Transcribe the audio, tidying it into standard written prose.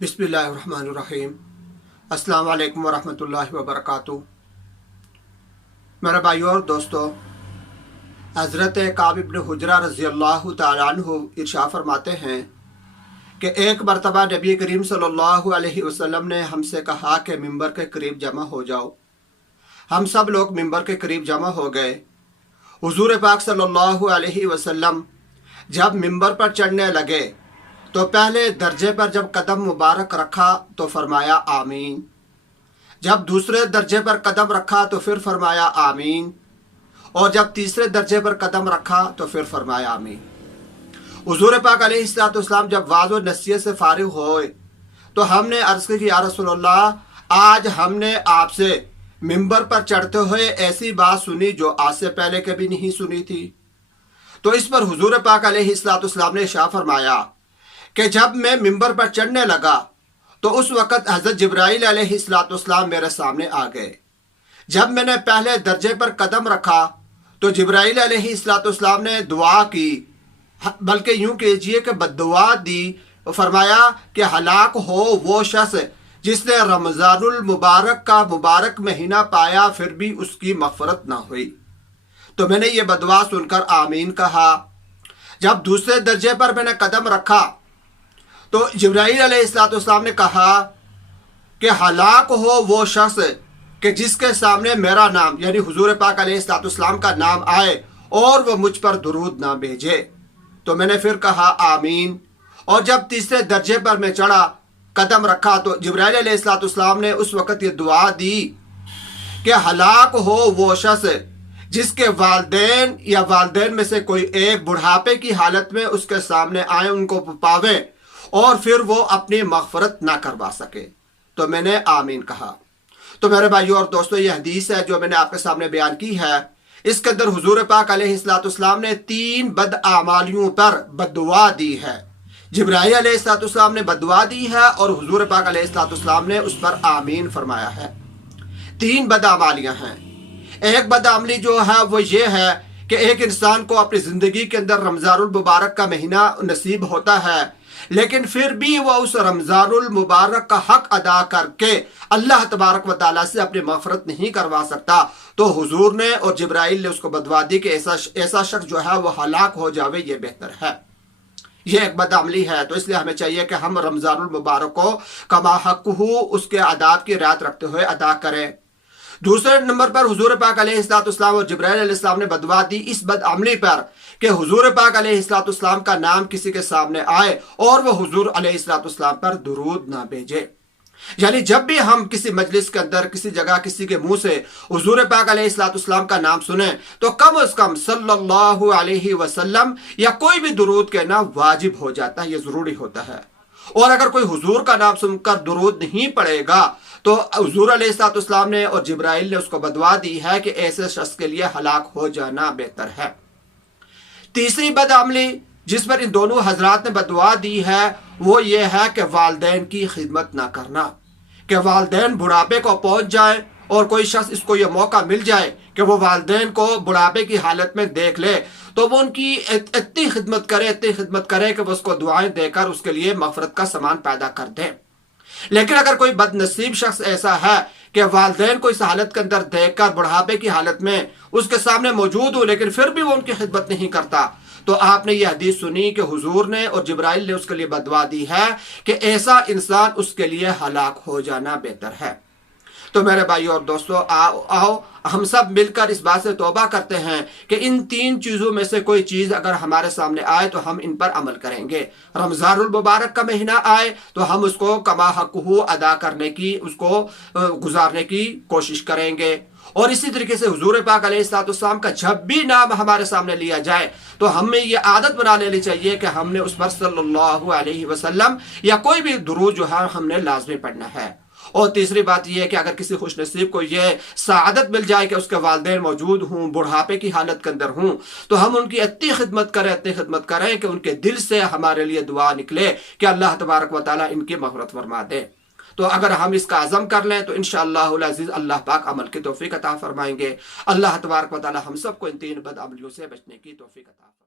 बिस्मिल्लाहिर्रहमानिर्रहीम। अस्सलाम वालेकुम वरहमतुल्लाहि वबरकातुह। मेरे भाइयों और दोस्तों, हज़रत काब इब्न हुजरा रज़ियल्लाहु ताला अन्हु इरशाद फरमाते हैं कि एक मरतबा नबी करीम सल्लल्लाहु अलैहि वसल्लम ने हमसे कहा कि मिंबर के करीब जमा हो जाओ। हम सब लोग मिंबर के करीब जमा हो गए। हुजूर पाक सल्लल्लाहु अलैहि वसल्लम जब मिंबर पर चढ़ने लगे तो पहले दर्जे पर जब कदम मुबारक रखा तो फरमाया आमीन। जब दूसरे दर्जे पर कदम रखा तो फिर फरमाया आमीन, और जब तीसरे दर्जे पर कदम रखा तो फिर फरमाया आमीन। हुजूर पाक अलैहिस्सलाम जब वाज़ व नसीहत से फारिग हुए तो हमने अर्ज़ की, या रसूलल्लाह, आज हमने आपसे मिंबर पर चढ़ते हुए ऐसी बात सुनी जो आज से पहले कभी नहीं सुनी थी। तो इस पर हुजूर पाक अलैहिस्सलाम ने इरशाद फरमाया कि जब मैं मिंबर पर चढ़ने लगा तो उस वक़्त हज़रत जिब्राईल अलैहिस्सलाम मेरे सामने आ गए। जब मैंने पहले दर्जे पर कदम रखा तो जिब्राईल अलैहिस्सलाम ने दुआ की, बल्कि यूँ कीजिए कि बद्दुआ दी। फरमाया कि हलाक हो वो शख्स जिसने रमज़ानुल मुबारक का मुबारक महीना पाया फिर भी उसकी मग़फ़िरत ना हुई। तो मैंने ये बदुआ सुनकर आमीन कहा। जब दूसरे दर्जे पर मैंने कदम रखा तो जिब्राईल अलैहिस्सलाम ने कहा कि हलाक हो वो शख्स कि जिसके सामने मेरा नाम यानी हुजूर पाक अलैहिस्सलाम का नाम आए और वह मुझ पर दुरूद ना भेजे। तो मैंने फिर कहा आमीन। और जब तीसरे दर्जे पर मैं चढ़ा, कदम रखा, तो जिब्राईल अलैहिस्सलाम ने उस वक़्त ये दुआ दी कि हलाक हो वो शख्स जिसके वालिदैन या वालिदैन में से कोई एक बुढ़ापे की हालत में उसके सामने आए, उनको पावे और फिर वो अपनी मग़फ़िरत ना करवा सके। तो मैंने आमीन कहा। तो मेरे भाइयों और दोस्तों, ये हदीस है जो मैंने आपके सामने बयान की है। इसके अंदर हुजूर पाक अलैहिस्सलाम ने 3 बदआमालियों पर बद्दुआ दी है। जिब्राईल अलैहिस्सलाम ने बद्दुआ दी है और हुजूर पाक अलैहिस्सलाम ने उस पर आमीन फरमाया है। 3 बदआमालियाँ हैं। एक बदआमली जो है वो ये है कि एक इंसान को अपनी ज़िंदगी के अंदर रमज़ानुल मुबारक का महीना नसीब होता है, लेकिन फिर भी वह उस रमज़ानुल मुबारक का हक अदा करके अल्लाह तबारक व तआला से अपनी मग़फ़िरत नहीं करवा सकता। तो हुजूर ने और जिब्राईल ने उसको बदवा दी कि ऐसा शख्स जो है वह हलाक हो जावे, ये बेहतर है। ये एक बदअमली है। तो इसलिए हमें चाहिए कि हम रमज़ानुल मुबारक को कमा हक़्क़ुहु उसके आदाब की रियायत रखते हुए अदा करें। दूसरे नंबर पर हुजूर पाक अलैहिस्सलाम और जिब्राईल अलैहिस्सलाम ने बदवा दी इस बदअमली पर कि हुजूर पाक अलैहिस्सलाम का नाम किसी के सामने आए और वह हुजूर अलैहिस्सलाम पर दुरूद ना भेजे। यानी जब भी हम किसी मजलिस के अंदर, किसी जगह, किसी के मुंह से हुजूर पाक अलैहिस्सलाम का नाम सुने तो कम से कम सल्लल्लाहु अलैहि वसल्लम या कोई भी दुरूद कहना वाजिब हो जाता है, ये ज़रूरी होता है। और अगर कोई हुजूर का नाम सुनकर दुरूद नहीं पड़ेगा तो हुजूर अलैहिस्सलाम ने और जिब्राईल ने उसको बदवा दी है कि ऐसे शख्स के लिए हलाक हो जाना बेहतर है। तीसरी बदअमली जिस पर इन दोनों हजरात ने बदवा दी है वो ये है कि वालिदैन की खिदमत ना करना। कि वालिदैन बुढ़ापे को पहुंच जाए और कोई शख्स इसको ये मौका मिल जाए कि वो वालिदैन को बुढ़ापे की हालत में देख ले तो वो उनकी इतनी खिदमत करे कि वो उसको दुआएं देकर उसके लिए मग़फ़िरत का सामान पैदा कर दें। लेकिन अगर कोई बदनसीब शख्स ऐसा है कि वालिदैन को इस हालत के अंदर देखकर बुढ़ापे की हालत में उसके सामने मौजूद हो लेकिन फिर भी वो उनकी खिदमत नहीं करता, तो आपने ये हदीस सुनी कि हुजूर ने और जिब्राईल ने उसके लिए बदवा दी है कि ऐसा इंसान उसके लिए हलाक हो जाना बेहतर है। तो मेरे भाइयों और दोस्तों, आओ हम सब मिलकर इस बात से तौबा करते हैं कि इन 3 चीज़ों में से कोई चीज़ अगर हमारे सामने आए तो हम इन पर अमल करेंगे। रमज़ानुल मुबारक का महीना आए तो हम उसको कमा हक़्क़ुहु अदा करने की, उसको गुजारने की कोशिश करेंगे। और इसी तरीके से हुजूर पाक अलैहिस्सलाम का जब भी नाम हमारे सामने लिया जाए तो हमें ये आदत बना लेनी चाहिए कि हमने उस पर सल्लल्लाहु अलैहि वसल्लम या कोई भी दुरूद जो है हमने लाज़मी पढ़ना है। और तीसरी बात यह है कि अगर किसी खुशनसीब को यह सआदत मिल जाए कि उसके वालिदैन मौजूद हों, बुढ़ापे की हालत के अंदर हों, तो हम उनकी इतनी खिदमत करें कि उनके दिल से हमारे लिए दुआ निकले कि अल्लाह तबारक व तआला इनकी मग़फ़िरत फरमा दे। तो अगर हम इसका अज़म कर लें तो इंशाअल्लाहुल अज़ीज़ अल्लाह पाक अमल की तौफ़ीक़ अता फरमाएंगे। अल्लाह तबारक व तआला हम सबको इन 3 बदअमलियों से बचने की तौफ़ीक़ अता फरमाए।